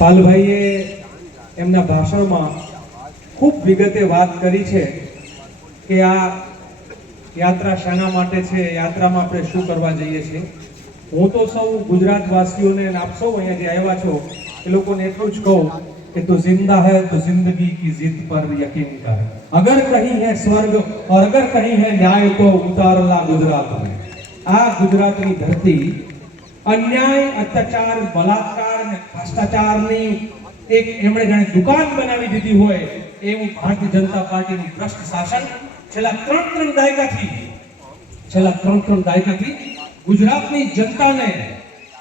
પાલભાઈએ એમના ભાષણમાં ખૂબ વિગતે વાત કરી છે કે આ યાત્રા શાના માટે છે, યાત્રામાં આપણે શું કરવા જઈએ છીએ. હું તો સૌ ગુજરાતવાસીઓને આપ સૌ અહીંયા જે આવ્યા છો એ લોકોને એટલું જ કહું कि तू जिंदा है तो जिंदगी की जिद पर यकीन कर, अगर कहीं है स्वर्ग और अगर कहीं है न्याय तो उतारला गुजरात में. આ ગુજરાતની ધરતી અન્યાય, અત્યાચાર, બલાત્કાર અને ભ્રષ્ટાચારની એક એમણે જાણે દુકાન બનાવી દીધી હોય એવું ભારતીય જનતા પાર્ટીનું ભ્રષ્ટ શાસન છેલ્લા ત્રણ દાયકાથી ગુજરાતની જનતાને,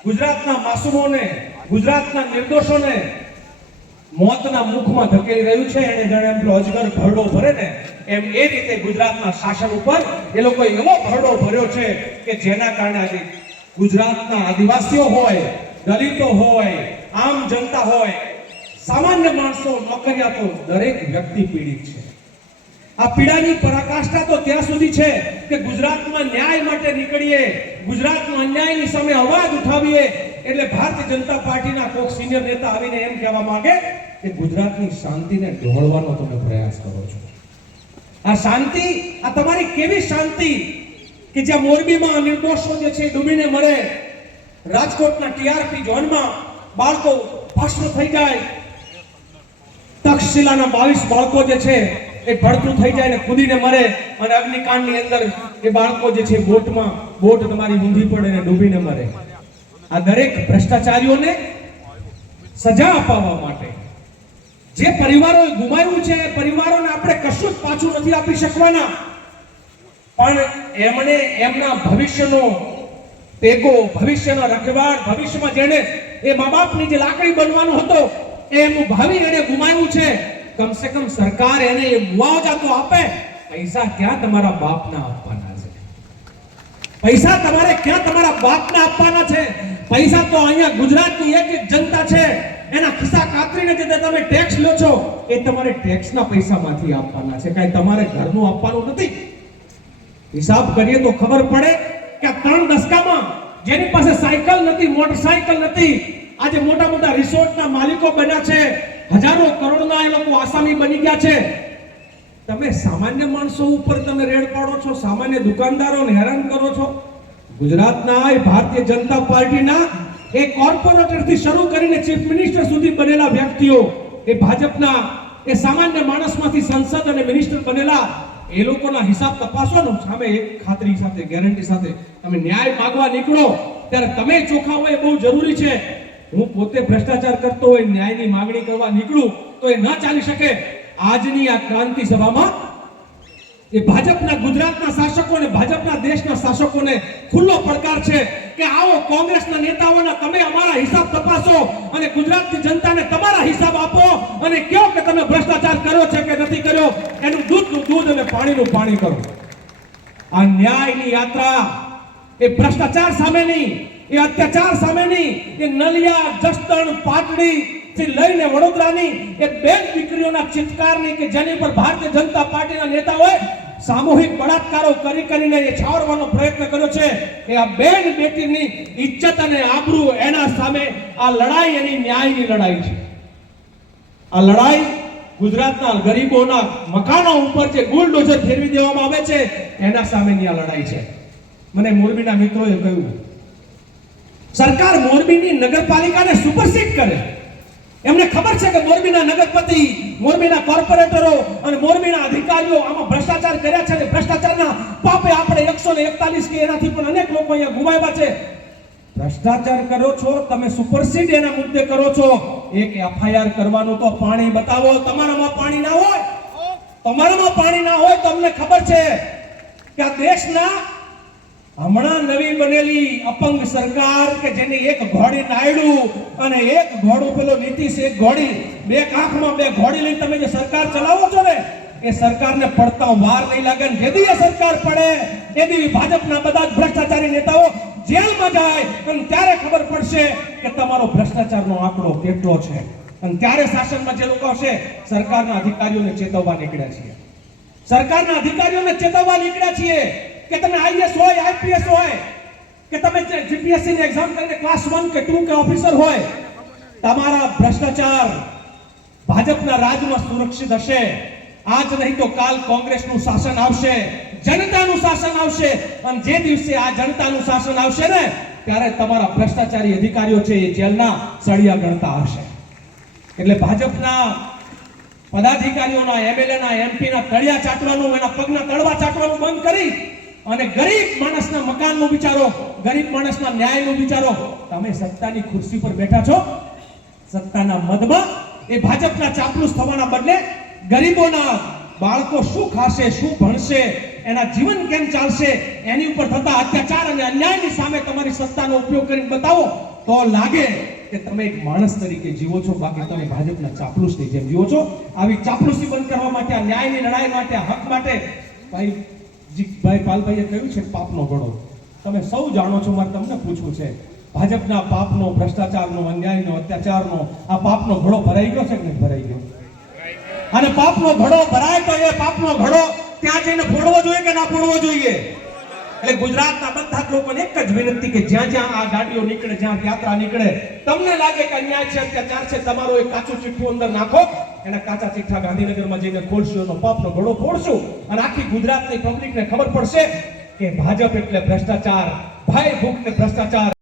ગુજરાતના માસૂમોને, ગુજરાતના નિર્દોષોને મોતના મુખમાં ધકેલી રહ્યું છે. એને જાણે એમ અજગર ભરડો ભરે ને એમ એ રીતે ગુજરાતના શાસન ઉપર એ લોકો એવો ભરડો ભર્યો છે કે જેના કારણે આજે ગુજરાતના આદિવાસીઓ હોય, દલિતો હોય, આમ જનતા હોય, સામાન્ય માણસો, નોકરિયાતો દરેક વ્યક્તિ પીડિત છે. આ પીડાની પરાકાષ્ઠા તો ત્યાં સુધી છે કે ગુજરાતમાં ન્યાય માટે નીકળીએ, ગુજરાતમાં અન્યાયની સામે અવાજ ઉઠાવીએ એટલે ભારતીય જનતા પાર્ટીના કોઈક સિનિયર નેતા આવીને એમ કહેવા માંગે કે ગુજરાતની શાંતિને ઢોળવાનો તમે પ્રયાસ કરો છો. આ શાંતિ, આ તમારી કેવી શાંતિ કે જ્યાં મોરબીમાં નિર્દોષો જે છે ડૂબીને મરે, રાજકોટના ટીઆરપી ઝોનમાં બાળકો ભસ્મ થઈ જાય, તક્ષશિલાના 22 બાળકો જે છે એ ભડતું થઈ જાય ને કૂદીને મરે, અને અગ્નિકાંડની અંદર એ બાળકો જે છે બોટ તમારી ઊંધી પડે ને ડૂબીને મરે. આ દરેક ભ્રષ્ટાચારીઓને સજા અપાવવા માટે જે પરિવારોએ ગુમાવ્યું છે, પરિવારોને આપણે કશું જ પાછું નથી આપી શકવાના, પણ એમણે એમના ભવિષ્યનો ટેકો, ભવિષ્યના રખવાળ, ભવિષ્યમાં જેને એ મા બાપની જે લાકડી બનવાનો હતો એનું ભાવિ એને ગુમાવ્યું છે. કમ સે કમ સરકાર એને એ મુઆવજા તો આપે. પૈસા ક્યાં તમારા બાપના આપવાના છે? પૈસા તમારે ક્યાં તમારા બાપના આપવાના છે? પૈસા તો અહીંયા ગુજરાતની એક જનતા છે એના ખિસ્સા કાતરીને જે તમે ટેક્સ લો છો એ તમારે ટેક્સના પૈસામાંથી આપવાના છે, કાંઈ તમારે ઘરનું આપવાનું નથી. હિસાબ કરીએ તો ખબર પડે કે આ 3 દશકામાં જેની પાસે સાયકલ નથી, મોટરસાયકલ નથી, આજે મોટા મોટા રિસોર્ટના માલિકો બન્યા છે, હજારો કરોડના એ લોકો આસામી બની ગયા છે. તમે સામાન્ય માણસો ઉપર તમે રેડ પાડો છો, સામાન્ય દુકાનદારોને હેરાન કરો છો. ગુજરાતના ભારતીય જનતા પાર્ટીના એ કોર્પોરેટરથી શરૂ કરીને ચીફ મિનિસ્ટર સુધી બનેલા વ્યક્તિઓ, એ ભાજપના એ સામાન્ય માણસમાંથી સંસદ અને મિનિસ્ટર બનેલા એ લોકોના હિસાબ તપાસવાનો. સામે એક ખાતરી સાથે, ગેરંટી સાથે તમે ન્યાય માંગવા નીકળો ત્યારે તમે ચોખ્ખા હોય એ બહુ જરૂરી છે. હું પોતે ભ્રષ્ટાચાર કરતો હોય ન્યાયની માંગણી કરવા નીકળું તો એ ન ચાલી શકે. આજની આ ક્રાંતિ સભામાં એ ભાજપના ગુજરાતના શાસકોને, ભાજપના દેશના શાસકોને ખુલ્લો પડકાર છે કે આવો કોંગ્રેસના નેતાઓના તમે અમારા હિસાબ તપાસો અને ગુજરાતની જનતાને તમારા હિસાબ આપો અને કહો કે તમે ભ્રષ્ટાચાર કર્યો છે કે નથી કર્યો. એનું દૂધનું દૂધ અને પાણીનું પાણી કરો. આ ન્યાયની યાત્રા એ ભ્રષ્ટાચાર સામેની, એ અત્યાચાર સામેની, એ નલિયા, જસદણ, પાટડી થી લઈને વડોદરાની એ બેન દીકરીઓના ચિત્કારની કે જેની પર ભારતીય જનતા પાર્ટીના નેતાઓએ સામૂહિક બળાત્કારો કરીને એ છાવરવાનો પ્રયત્ન કર્યો છે. એ આ બેન બેટીની ઇજ્જત અને આબરૂ એના સામે આ લડાઈ એની ન્યાયની લડાઈ છે. આ લડાઈ ગુજરાતના ગરીબોના મકાનો ઉપર જે બુલડોઝર ફેરવી દેવામાં આવે છે એના સામેની આ લડાઈ છે. મને મોરબીના મિત્રોએ કહ્યું સરકાર મોરબીની નગરપાલિકાને સુપરસીડ કરે. એમને ખબર છે કે મોરબીના નગરપતિ, મોરબીના કોર્પોરેટરો અને મોરબીના અધિકારીઓ આમાં ભ્રષ્ટાચાર કર્યા છે અને ભ્રષ્ટાચારના પાપે આપણે 141 કે એનાથી પણ અનેક લોકો અહીંયા ગુમાવ્યા છે. ભ્રષ્ટાચાર કરો છો તમે, સુપરસીડ એના મુદ્દે કરો છો. એક એફઆઈઆર કરવાનું તો પાણી બતાવો. તમારામાં પાણી ના હોય, તમારામાં પાણી ના હોય તો અમને ખબર છે કે આ દેશના હમણાં નવી બનેલી અપંગ સરકાર કે જેની એક ઘોડી નાયડુ અને એક ઘોડું પેલો નીતિશ, એક ઘોડી, બે કાંખમાં બે ઘોડી લઈને તમે જે સરકાર ચલાવો છો ને એ સરકારને પડતા વાર નહીં લાગે. જેદી એ સરકાર પડે એદી ભાજપના બધા જ ભ્રષ્ટાચારી નેતાઓ જેલમાં જાય અને ત્યારે ખબર પડશે કે તમારો ભ્રષ્ટાચારનો આંકડો કેટલો છે. અને ત્યારે શાસનમાં જે લોકો હશે સરકારના અધિકારીઓને ચેતવવા નીકળ્યા છીએ, સરકારના અધિકારીઓને ચેતવવા નીકળ્યા છીએ કે તમે આઈએસ હોય, આઈપીએસ હોય, કે તમે જીપીએસસી ની એક્ઝામ કરીને ક્લાસ 1 કે 2 કે ઓફિસર હોય, તમારા ભ્રષ્ટાચાર ભાજપના રાજમાં સુરક્ષિત હશે. આજ નહીં તો કાલ કોંગ્રેસનું શાસન આવશે, જનતાનું શાસન આવશે. અને જે દિવસે આ જનતાનું શાસન આવશે ને, ત્યારે તમારા ભ્રષ્ટાચારી અધિકારીઓ છે એ જેલના સળિયા ગણતા હશે. એટલે ભાજપના પદાધિકારીઓના, એમએલએના, એમપીના તળિયા ચાટવાનું, એના પગના તળવા ચાટવાનું બંધ કરી અને ગરીબ માણસના મકાનનું વિચારો, ગરીબ માણસના ન્યાયનું વિચારો. તમે સત્તાની ખુરશી પર બેઠા છો, સત્તાના મદમાં એ ભાજપના ચાપલુસ થવાના બદલે ગરીબોના બાળકો શું ખાશે, શું ભણશે, એના જીવન કેમ ચાલશે, એની ઉપર થતા અત્યાચાર અને અન્યાયની સામે તમારી સત્તાનો ઉપયોગ કરીને બતાવો તો લાગે કે તમે એક માણસ તરીકે જીવો છો, બાકી તમે ભાજપના ચાપલુસની જેમ જીવો છો. આવી ચાપલુસી બંધ કરવા માટે, આ ન્યાયની લડાઈ માટે, આ હક માટે ભાઈ પાલભાઈએ કહ્યું છે પાપનો ઘડો. તમે સૌ જાણો છો, મારે તમને પૂછવું છે, ભાજપના પાપનો, ભ્રષ્ટાચારનો, અન્યાયનો, અત્યાચારનો આ પાપનો ઘડો ભરાઈ ગયો છે કે નહીં ભરાઈ ગયો? અને પાપનો ઘડો ભરાય તો એ પાપનો ઘડો ત્યાં જઈને ફોડવો જોઈએ કે ના ફોડવો જોઈએ? એટલે ગુજરાતના બધા જ લોકોને એક જ વિનંતી કે જ્યાં જ્યાં આ ગાડીઓ નીકળે, જ્યાં યાત્રા નીકળે, તમને લાગે કે અન્યાય છે, અત્યાચાર છે, તમારો એક કાચું ચીઠ્ઠું અંદર નાખો. એના કાચા ચીઠ્ઠા ગાંધીનગરમાં જઈને ખોલશું, એનો પાપનો ઘડો ફોડશું અને આખી ગુજરાતની પબ્લિકને ખબર પડશે કે ભાજપ એટલે ભ્રષ્ટાચાર, ભાઈ ભૂખ ને ભ્રષ્ટાચાર.